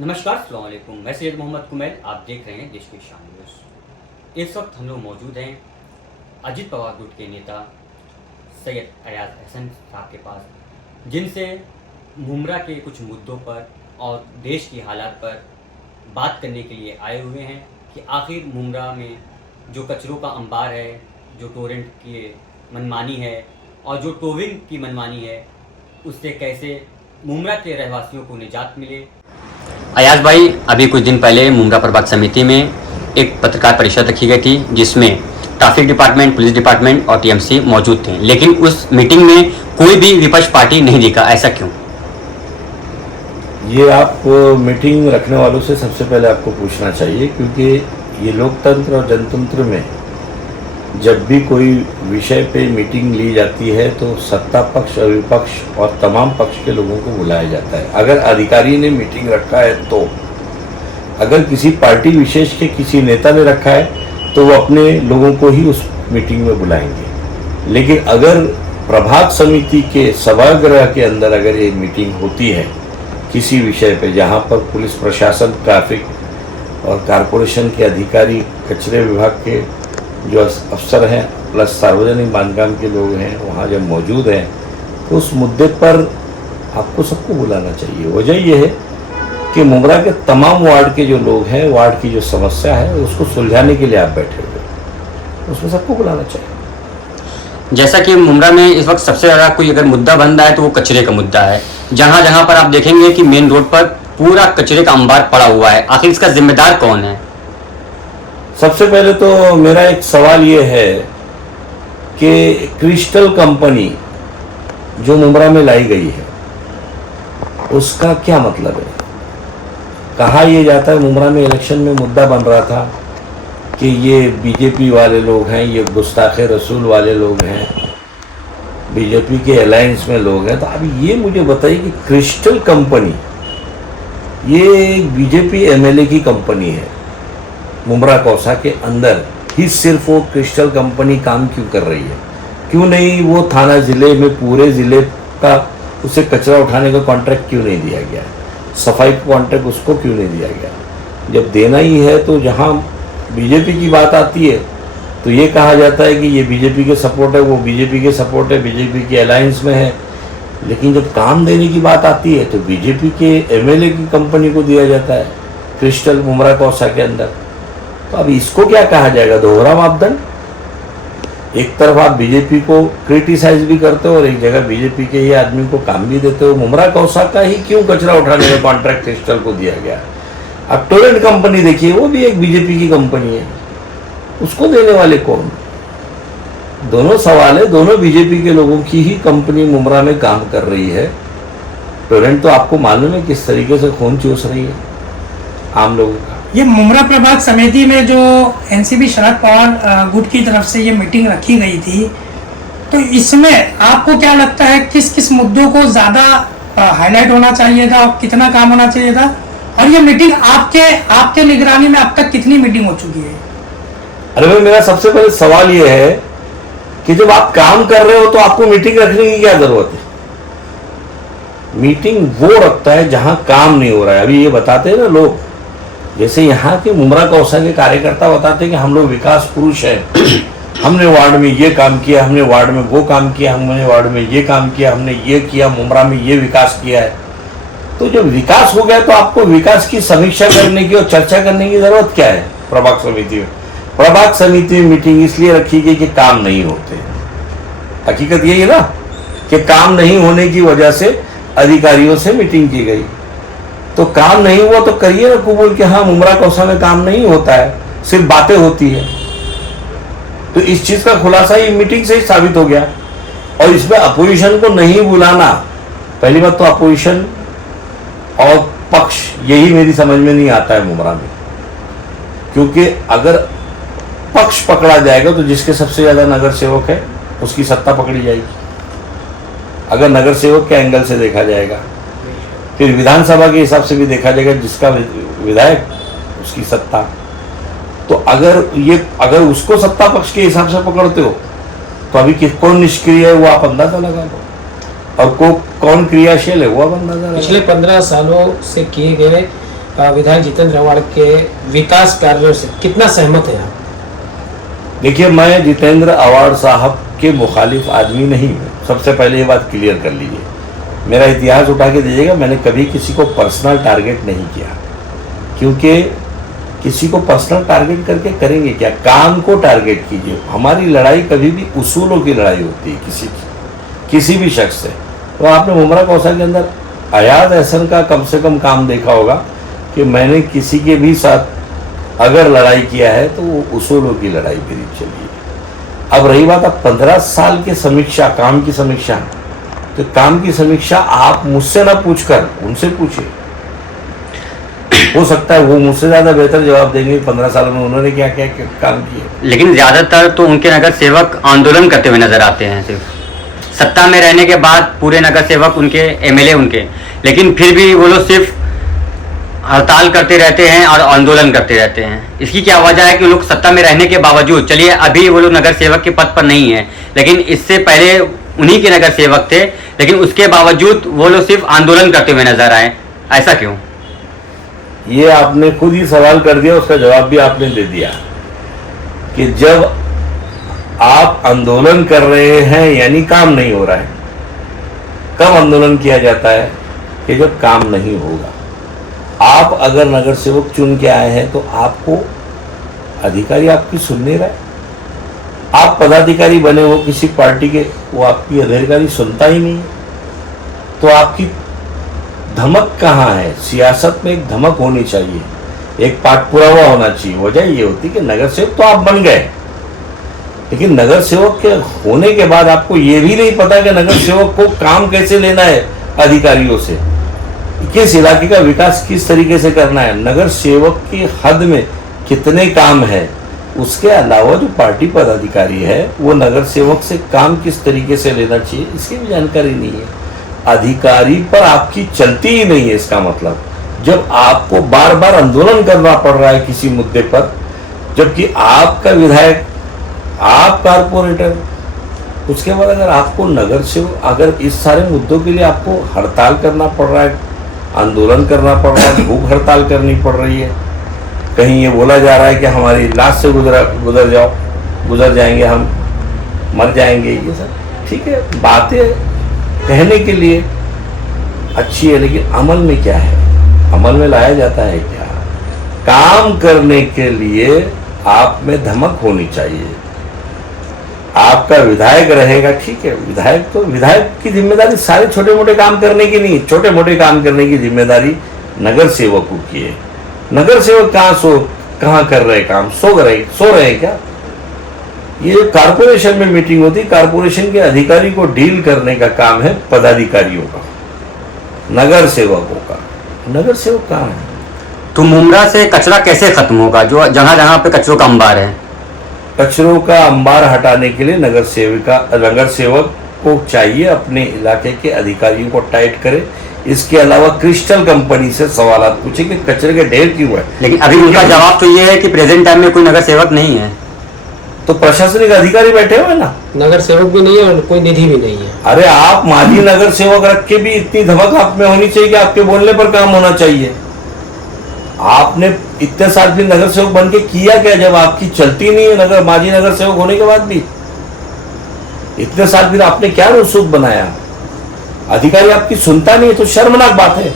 नमस्कार, अस्सलाम वालेकुम। मैं सैयद मोहम्मद कुमैल, आप देख रहे हैं देश की शान न्यूज़। इस वक्त हम लोग मौजूद हैं अजित पवार गुट के नेता सैयद अयाज हसन साहब के पास, जिनसे मुमरा के कुछ मुद्दों पर और देश की हालात पर बात करने के लिए आए हुए हैं कि आखिर मुमरा में जो कचरों का अंबार है, जो टोरेंट की मनमानी है और जो टोविंग की मनमानी है, उससे कैसे मुमरा के रहवासियों को निजात मिले। अयाज भाई, अभी कुछ दिन पहले मुमरा प्रभाग समिति में एक पत्रकार परिषद रखी गई थी जिसमें ट्रैफिक डिपार्टमेंट, पुलिस डिपार्टमेंट और टीएमसी मौजूद थे, लेकिन उस मीटिंग में कोई भी विपक्ष पार्टी नहीं दिखा। ऐसा क्यों? ये आप मीटिंग रखने वालों से सबसे पहले आपको पूछना चाहिए, क्योंकि ये लोकतंत्र और जनतंत्र में जब भी कोई विषय पे मीटिंग ली जाती है तो सत्ता पक्ष और विपक्ष और तमाम पक्ष के लोगों को बुलाया जाता है। अगर अधिकारी ने मीटिंग रखा है तो, अगर किसी पार्टी विशेष के किसी नेता ने रखा है तो वो अपने लोगों को ही उस मीटिंग में बुलाएंगे। लेकिन अगर प्रभाग समिति के सभागृह के अंदर अगर ये मीटिंग होती है किसी विषय पे, जहाँ पर पुलिस प्रशासन, ट्रैफिक और कारपोरेशन के अधिकारी, कचरे विभाग के जो अफसर हैं, प्लस सार्वजनिक बांधकाम के लोग हैं, वहाँ जब मौजूद हैं तो उस मुद्दे पर आपको सबको बुलाना चाहिए। वजह यह है कि मुमरा के तमाम वार्ड के जो लोग हैं, वार्ड की जो समस्या है उसको सुलझाने के लिए आप बैठे हुए, उसमें सबको बुलाना चाहिए। जैसा कि मुमरा में इस वक्त सबसे ज़्यादा कोई अगर मुद्दा बन रहा है तो वो कचरे का मुद्दा है। जहाँ जहाँ पर आप देखेंगे कि मेन रोड पर पूरा कचरे का अंबार पड़ा हुआ है। आखिर इसका जिम्मेदार कौन है? सबसे पहले तो मेरा एक सवाल ये है कि क्रिस्टल कंपनी जो मुमरा में लाई गई है उसका क्या मतलब है? कहा यह जाता है, मुमरा में इलेक्शन में मुद्दा बन रहा था कि ये बीजेपी वाले लोग हैं, ये गुस्ताखे रसूल वाले लोग हैं, बीजेपी के अलायंस में लोग हैं। तो अब ये मुझे बताइए कि क्रिस्टल कंपनी ये बीजेपी एमएलए की कंपनी है, मुमरा कौसा के अंदर ही सिर्फ वो क्रिस्टल कंपनी काम क्यों कर रही है? क्यों नहीं वो थाना ज़िले में पूरे ज़िले का उसे कचरा उठाने का कॉन्ट्रैक्ट क्यों नहीं दिया गया? सफाई का कॉन्ट्रैक्ट उसको क्यों नहीं दिया गया? जब देना ही है तो जहाँ बीजेपी की बात आती है तो ये कहा जाता है कि ये बीजेपी के सपोर्ट है, वो बीजेपी के सपोर्ट है, बीजेपी के अलायंस में है। लेकिन जब काम देने की बात आती है तो बीजेपी के एमएलए की कंपनी को दिया जाता है क्रिस्टल मुमरा कौसा के अंदर। तो अब इसको क्या कहा जाएगा? दोहरा मापदंड। एक तरफ आप बीजेपी को क्रिटिसाइज भी करते हो और एक जगह बीजेपी के ही आदमी को काम भी देते हो। मुमरा कौसा का ही क्यों कचरा उठाने का कॉन्ट्रैक्ट क्रिस्टल को दिया गया? अब टोरेंट कंपनी देखिए, वो भी एक बीजेपी की कंपनी है, उसको देने वाले कौन? दोनों सवाल है, दोनों बीजेपी के लोगों की ही कंपनी मुमरा में काम कर रही है। टोरेंट तो आपको मालूम है किस तरीके से खून चूस रही है आम लोगों का। ये मुमरा प्रभाग समिति में जो एनसीपी शरद पवार गुट की तरफ से ये मीटिंग रखी गई थी, तो इसमें आपको क्या लगता है किस किस मुद्दों को ज़्यादा हाईलाइट होना चाहिए था और कितना काम होना चाहिए था? और ये मीटिंग आपके निगरानी में अब तक कितनी मीटिंग हो चुकी है? अरे भाई, मेरा सबसे पहले सवाल ये है कि जब आप काम कर रहे हो तो आपको मीटिंग रखने की क्या जरूरत है? मीटिंग वो रखता है जहां काम नहीं हो रहा है। अभी ये बताते हैं ना लोग, जैसे यहाँ के मुमरा कौसा के कार्यकर्ता बताते हैं कि हम लोग विकास पुरुष हैं, हमने वार्ड में ये काम किया, हमने वार्ड में वो काम किया, हमने वार्ड में ये काम किया, हमने ये किया, मुमरा में ये विकास किया है। तो जब विकास हो गया तो आपको विकास की समीक्षा करने की और चर्चा करने की जरूरत क्या है? प्रभाग समिति में प्रभाग समिति में मीटिंग इसलिए रखी गई कि काम नहीं होते। हकीकत यही है ना कि काम नहीं होने की वजह से अधिकारियों से मीटिंग की गई। तो काम नहीं हुआ तो करिए ना कबूल कि हाँ मुमरा कौसा में काम नहीं होता है, सिर्फ बातें होती है। तो इस चीज का खुलासा ये मीटिंग से ही साबित हो गया। और इसमें अपोजिशन को नहीं बुलाना, पहली बात तो अपोजिशन और पक्ष, यही मेरी समझ में नहीं आता है मुमरा में। क्योंकि अगर पक्ष पकड़ा जाएगा तो जिसके सबसे ज्यादा नगर सेवक है उसकी सत्ता पकड़ी जाएगी, अगर नगर सेवक के एंगल से देखा जाएगा। फिर विधानसभा के हिसाब से भी देखा जाएगा, जिसका विधायक उसकी सत्ता। तो अगर उसको सत्ता पक्ष के हिसाब से पकड़ते हो तो अभी कौन निष्क्रिय है वो आप अंदाजा लगा लो, और कौन क्रियाशील है वो आप अंदाजा लगा लो। पिछले 15 सालों से किए गए विधायक जितेंद्र अवाड़ के विकास कार्यों से कितना सहमत हैं आप? देखिए, मैं जितेंद्र अवाड़ साहब के मुखालिफ आदमी नहीं हूँ। सबसे पहले ये बात क्लियर कर लीजिए। मेरा इतिहास उठा के दीजिएगा, मैंने कभी किसी को पर्सनल टारगेट नहीं किया, क्योंकि किसी को पर्सनल टारगेट करके करेंगे क्या? काम को टारगेट कीजिए। हमारी लड़ाई कभी भी उसूलों की लड़ाई होती है, किसी भी शख्स से। तो आपने मुमरा कौसा के अंदर अयाज एहसन का कम से कम काम देखा होगा कि मैंने किसी के भी साथ अगर लड़ाई किया है तो वो उसूलों की लड़ाई मेरी चली है। अब रही बात अब 15 साल की समीक्षा, काम की समीक्षा, तो काम की समीक्षा आप मुझसे ना पूछकर उनसे पूछिए। हो सकता है वो मुझसे ज़्यादा बेहतर जवाब देंगे 15 साल में उन्होंने क्या क्या काम किए। लेकिन ज़्यादातर तो उनके नगर सेवक आंदोलन करते हुए नजर आते हैं। सिर्फ सत्ता में रहने के बाद पूरे नगर सेवक उनके, एमएलए उनके, लेकिन फिर भी वो लोग सिर्फ हड़ताल करते रहते हैं और आंदोलन करते रहते हैं। इसकी क्या वजह है कि लोग सत्ता में रहने के बावजूद, चलिए अभी वो लोग नगर सेवक के पद पर नहीं है, लेकिन इससे पहले उन्हीं के नगर सेवक थे, लेकिन उसके बावजूद वो लोग सिर्फ आंदोलन करते हुए नजर आए, ऐसा क्यों? ये आपने खुद ही सवाल कर दिया, उसका जवाब भी आपने दे दिया कि जब आप आंदोलन कर रहे हैं यानी काम नहीं हो रहा है। कब आंदोलन किया जाता है? कि जब काम नहीं होगा। आप अगर नगर सेवक चुन के आए हैं तो आपको अधिकारी आपकी सुन नहीं रहा है। आप पदाधिकारी बने हो किसी पार्टी के, वो आपकी अधिकारी सुनता ही नहीं है, तो आपकी धमक कहाँ है? सियासत में एक धमक होनी चाहिए, एक पाठ पुरावा होना चाहिए। वजह ये होती कि नगर सेवक तो आप बन गए, लेकिन नगर सेवक के होने के बाद आपको ये भी नहीं पता कि नगर सेवक को काम कैसे लेना है अधिकारियों से, किस इलाके का विकास किस तरीके से करना है, नगर सेवक की हद में कितने काम है। उसके अलावा जो पार्टी पदाधिकारी है वो नगर सेवक से काम किस तरीके से लेना चाहिए इसकी भी जानकारी नहीं है। अधिकारी पर आपकी चलती ही नहीं है। इसका मतलब जब आपको बार बार आंदोलन करना पड़ रहा है किसी मुद्दे पर, जबकि आपका विधायक, आप कारपोरेटर, उसके बाद अगर आपको नगर सेवक, अगर इस सारे मुद्दों के लिए आपको हड़ताल करना पड़ रहा है, आंदोलन करना पड़ रहा है, भूख हड़ताल करनी पड़ रही है, कहीं ये बोला जा रहा है कि हमारी लाश से गुजर जाएंगे, हम मर जाएंगे, ये सब ठीक है, बातें कहने के लिए अच्छी है, लेकिन अमल में क्या है? अमल में लाया जाता है क्या? काम करने के लिए आप में धमक होनी चाहिए। आपका विधायक रहेगा, ठीक है, विधायक की जिम्मेदारी सारे छोटे मोटे काम करने की नहीं, छोटे मोटे काम करने की जिम्मेदारी नगर सेवकों की है। नगर सेवक कहाँ कर रहे काम? सो रहे हैं क्या? ये कारपोरेशन में मीटिंग होती, कारपोरेशन के अधिकारी को डील करने का काम है पदाधिकारियों का, नगर सेवकों का। नगर सेवक कहाँ है? तो मुमरा से कचरा कैसे खत्म होगा, जो जगह जगह पे कचरों का अंबार है? कचरों का अंबार हटाने के लिए नगर सेवक को चाहिए अपने इलाके के अधिकारियों को टाइट करे। इसके अलावा क्रिस्टल कंपनी से सवाल पूछे कि कचरे के ढेर क्यों है, लेकिन अभी उनका जवाब तो ये है कि प्रेजेंट टाइम में कोई नगर सेवक नहीं है। तो प्रशासनिक अधिकारी बैठे हुए ना, नगर सेवक भी नहीं है और कोई निधि भी नहीं है। अरे आप माजी नगर सेवक रख के भी इतनी धमक आप में होनी चाहिए कि आपके बोलने पर काम होना चाहिए। आपने इतने साल फिर नगर सेवक बन के किया क्या जब आपकी चलती नहीं है? माजी नगर सेवक होने के बाद भी इतने साल फिर आपने क्या रसूख बनाया? अधिकारी आपकी सुनता नहीं है तो शर्मनाक बात है।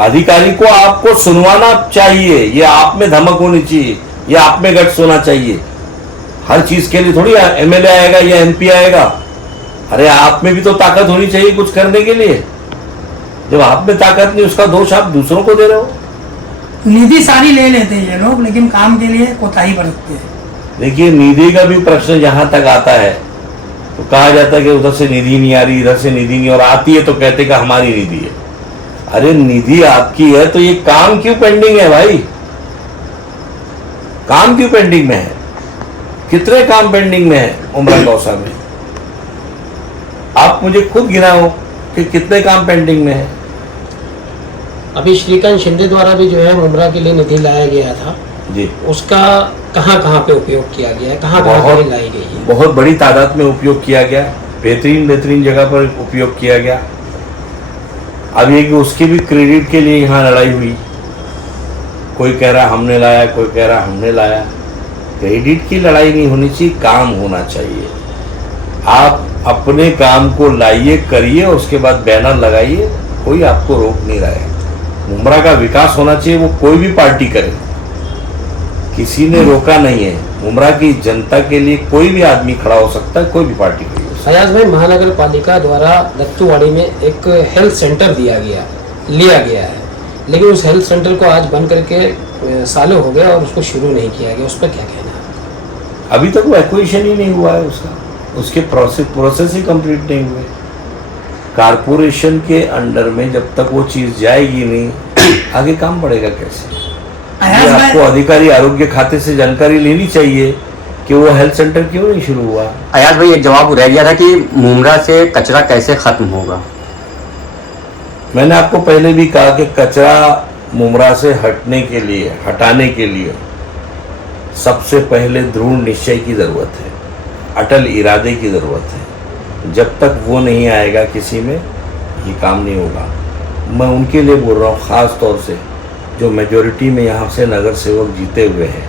अधिकारी को आपको सुनवाना चाहिए, ये आप में धमक होनी चाहिए, ये आप में गट्स होना चाहिए। हर चीज के लिए थोड़ी एमएलए आएगा या एमपी आएगा। अरे आप में भी तो ताकत होनी चाहिए कुछ करने के लिए। जब आप में ताकत नहीं, उसका दोष आप दूसरों को दे रहे हो। निधि सारी ले लेते हैं ये लोग, लेकिन काम के लिए कोताही बरतते हैं। देखिए, निधि का भी प्रश्न जहां तक आता है तो कहा जाता है कि उधर से निधि नहीं आ रही, इधर से निधि नहीं, और आती है तो कहते कि हमारी निधि है। अरे निधि आपकी है तो ये काम क्यों पेंडिंग है भाई? काम क्यों पेंडिंग में है? कितने काम पेंडिंग में है उमरा कौसा में? आप मुझे खुद गिनाओ कि कितने काम पेंडिंग में है। अभी श्रीकांत शिंदे द्वारा भी जो है मुमरा के लिए निधि लाया गया था जी, उसका कहाँ पे उपयोग किया गया है, कहाँ पे लाई गई है? बहुत बड़ी तादाद में उपयोग किया गया, बेहतरीन जगह पर उपयोग किया गया। अब ये कि उसके भी क्रेडिट के लिए यहाँ लड़ाई हुई, कोई कह रहा हमने लाया, कोई कह रहा हमने लाया। क्रेडिट की लड़ाई नहीं होनी चाहिए, काम होना चाहिए। आप अपने काम को लाइए, करिए, उसके बाद बैनर लगाइए, कोई आपको रोक नहीं रहा है। मुंब्रा का विकास होना चाहिए, वो कोई भी पार्टी करे, किसी ने रोका नहीं है। मुंब्रा की जनता के लिए कोई भी आदमी खड़ा हो सकता है, कोई भी पार्टी खड़ी हो सकती अयाज भाई, महानगर पालिका द्वारा दत्तूवाड़ी में एक हेल्थ सेंटर लिया गया है, लेकिन उस हेल्थ सेंटर को आज बंद करके सालों हो गया और उसको शुरू नहीं किया गया, उस पर क्या कहना है? है। अभी तक वो एक्विजिशन ही नहीं हुआ है उसका, उसके प्रोसेस ही कंप्लीट नहीं हुए। कारपोरेशन के अंडर में जब तक वो चीज जाएगी नहीं, आगे काम बढ़ेगा कैसे? ये आपको अधिकारी आरोग्य खाते से जानकारी लेनी चाहिए कि वो हेल्थ सेंटर क्यों नहीं शुरू हुआ। अयाज भाई, एक जवाब रह गया था कि मुंब्रा से कचरा कैसे खत्म होगा। मैंने आपको पहले भी कहा कि कचरा मुंब्रा से हटाने के लिए सबसे पहले दृढ़ निश्चय की जरूरत है, अटल इरादे की जरूरत है। जब तक वो नहीं आएगा किसी में, ये काम नहीं होगा। मैं उनके लिए बोल रहा हूँ, ख़ास तौर से जो मेजॉरिटी में यहाँ से नगर सेवक जीते हुए हैं,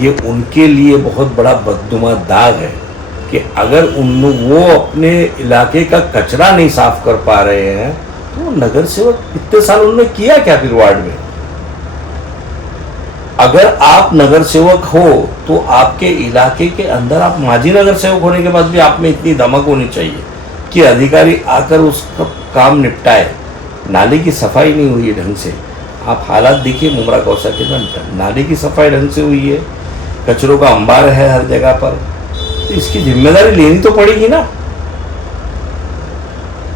ये उनके लिए बहुत बड़ा बददुमा दाग है कि अगर वो अपने इलाके का कचरा नहीं साफ कर पा रहे हैं, तो नगर सेवक इतने साल उन्होंने किया क्या फिर वार्ड में? अगर आप नगर सेवक हो तो आपके इलाके के अंदर, आप माजी नगर सेवक होने के बाद भी आप में इतनी धमक होनी चाहिए कि अधिकारी आकर उसका काम निपटाए। नाले की सफाई नहीं हुई है ढंग से, आप हालात देखिए मुंब्रा कौसा के अंदर, नाले की सफाई ढंग से हुई है, कचरों का अंबार है हर जगह पर, तो इसकी जिम्मेदारी लेनी तो पड़ेगी ना।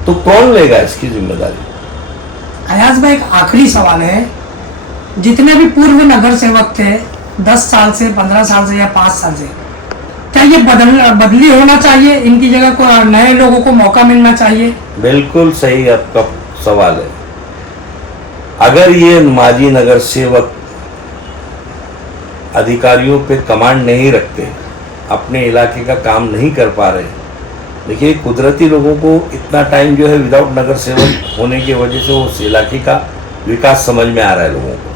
तो कौन लेगा इसकी जिम्मेदारी? अयाज भाई, एक आखिरी सवाल है, जितने भी पूर्व नगर सेवक थे 10 साल से, 15 साल से या 5 साल से, क्या ये बदली होना चाहिए? इनकी जगह को नए लोगों को मौका मिलना चाहिए? बिल्कुल सही आपका सवाल है। अगर ये माजी नगर सेवक अधिकारियों पे कमांड नहीं रखते, अपने इलाके का काम नहीं कर पा रहे, देखिए कुदरती लोगों को इतना टाइम जो है विदाउट नगर सेवक होने की वजह से उस इलाके का विकास समझ में आ रहा है लोगों को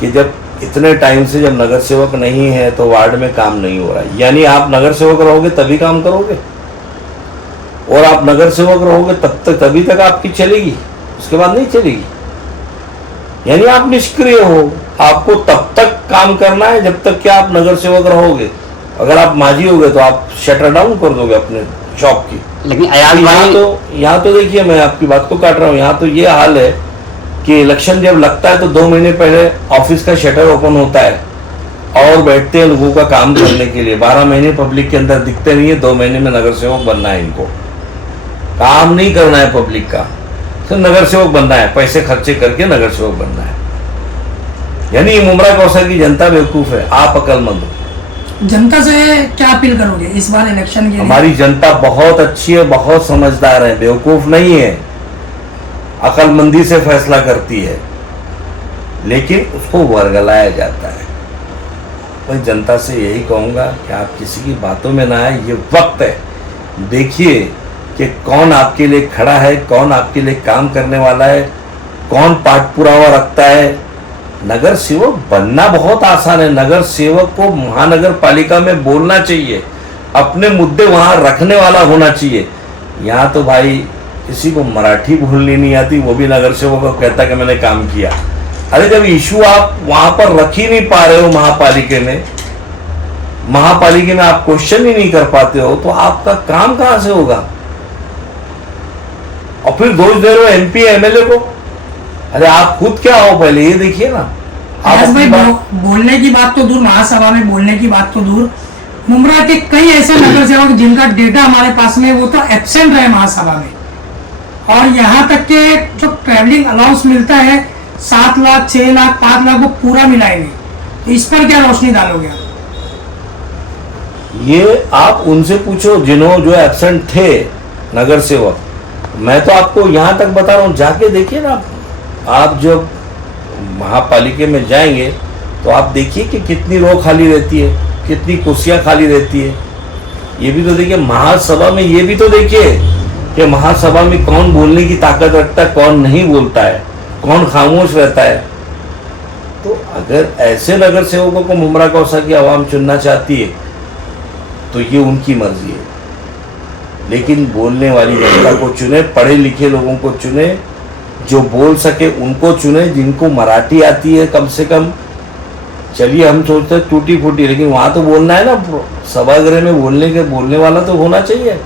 कि जब इतने टाइम से जब नगर सेवक नहीं है तो वार्ड में काम नहीं हो रहा है। यानी आप नगर सेवक रहोगे तभी काम करोगे, और आप नगर सेवक रहोगे तभी तक आपकी चलेगी, उसके बाद नहीं चलेगी। यानी आप निष्क्रिय हो, आपको तब तक काम करना है जब तक कि आप नगर सेवक रहोगे। अगर आप माजी हो गए तो आप शटर डाउन कर दोगे अपने शॉप की। लेकिन अयाज भाई, यहाँ तो देखिए, मैं आपकी बात को काट रहा हूँ, यहाँ तो ये हाल है कि इलेक्शन जब लगता है तो 2 महीने पहले ऑफिस का शटर ओपन होता है और बैठते हैं लोगों का काम करने के लिए। 12 महीने पब्लिक के अंदर दिखते नहीं है, 2 महीने में नगर सेवक बनना है इनको। काम नहीं करना है पब्लिक का, सिर्फ नगर सेवक बनना है, पैसे खर्चे करके नगर सेवक बनना है। यानी मुंब्रा कौसा की जनता बेवकूफ है, आप अकलमंद हो। जनता से क्या अपील करोगे इस बार इलेक्शन के लिए? हमारी जनता बहुत अच्छी है, बहुत समझदार है, बेवकूफ नहीं है, अकलमंदी से फैसला करती है, लेकिन उसको वर्गलाया जाता है। मैं जनता से यही कहूंगा कि आप किसी की बातों में ना आए, ये वक्त है, देखिए कि कौन आपके लिए खड़ा है, कौन आपके लिए काम करने वाला है, कौन पाठ पुरावा रखता है। नगर सेवक बनना बहुत आसान है, नगर सेवक को महानगर पालिका में बोलना चाहिए, अपने मुद्दे वहां रखने वाला होना चाहिए। यहाँ तो भाई किसी को मराठी बोलनी नहीं आती, वो भी नगर सेवक को कहता कि मैंने काम किया। अरे जब इशू आप वहां पर रख ही नहीं पा रहे हो महापालिका में आप क्वेश्चन ही नहीं कर पाते हो, तो आपका काम कहां से होगा? और फिर दोष दे रहे हो एमपी एमएलए को। अरे आप खुद क्या हो पहले ये देखिए ना। अयाज भाई, बोलने की बात तो दूर, महासभा में बोलने की बात तो दूर, मुंब्रा के कई ऐसे नगर सेवक जिनका डेटा हमारे पास में, वो तो एब्सेंट रहे महासभा में, और यहाँ तक के जो ट्रैवलिंग अलाउंस मिलता है 7 लाख, 6 लाख, 5 लाख, वो पूरा मिला ही नहीं। तो इस पर क्या रोशनी डालोगे आप? ये आप उनसे पूछो जो एब्सेंट थे नगर सेवक। मैं तो आपको यहाँ तक बता रहा हूँ, जाके देखिए ना। आप जब महापालिका में जाएंगे तो आप देखिए कि कितनी रो खाली रहती है, कितनी कुर्सियां खाली रहती है। ये भी तो देखिए, महासभा में ये भी तो देखिए कि महासभा में कौन बोलने की ताकत रखता है, कौन नहीं बोलता है, कौन खामोश रहता है। तो अगर ऐसे नगर सेवकों को मुमरा कौसा की आवाम चुनना चाहती है तो ये उनकी मर्जी है, लेकिन बोलने वाली जनता को चुने, पढ़े लिखे लोगों को चुने, जो बोल सके उनको चुने, जिनको मराठी आती है कम से कम। चलिए हम सोचते हैं टूटी फूटी, लेकिन वहाँ तो बोलना है ना, सभागृह में बोलने वाला तो होना चाहिए।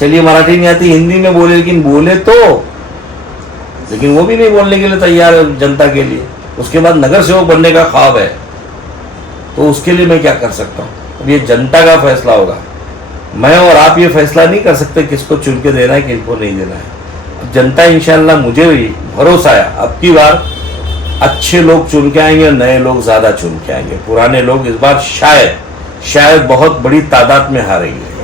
चलिए मराठी नहीं आती, हिंदी में बोले, लेकिन बोले तो, लेकिन वो भी नहीं बोलने के लिए तैयार है जनता के लिए। उसके बाद नगर सेवक बनने का ख्वाब है, तो उसके लिए मैं क्या कर सकता हूँ? अब ये जनता का फैसला होगा। मैं और आप ये फैसला नहीं कर सकते किसको चुन के देना है, किसको नहीं देना है। अब जनता इंशाल्लाह, मुझे भी भरोसा है, अब की बार अच्छे लोग चुन के आएंगे और नए लोग ज़्यादा चुन के आएंगे। पुराने लोग इस बार शायद बहुत बड़ी तादाद में हारेंगे।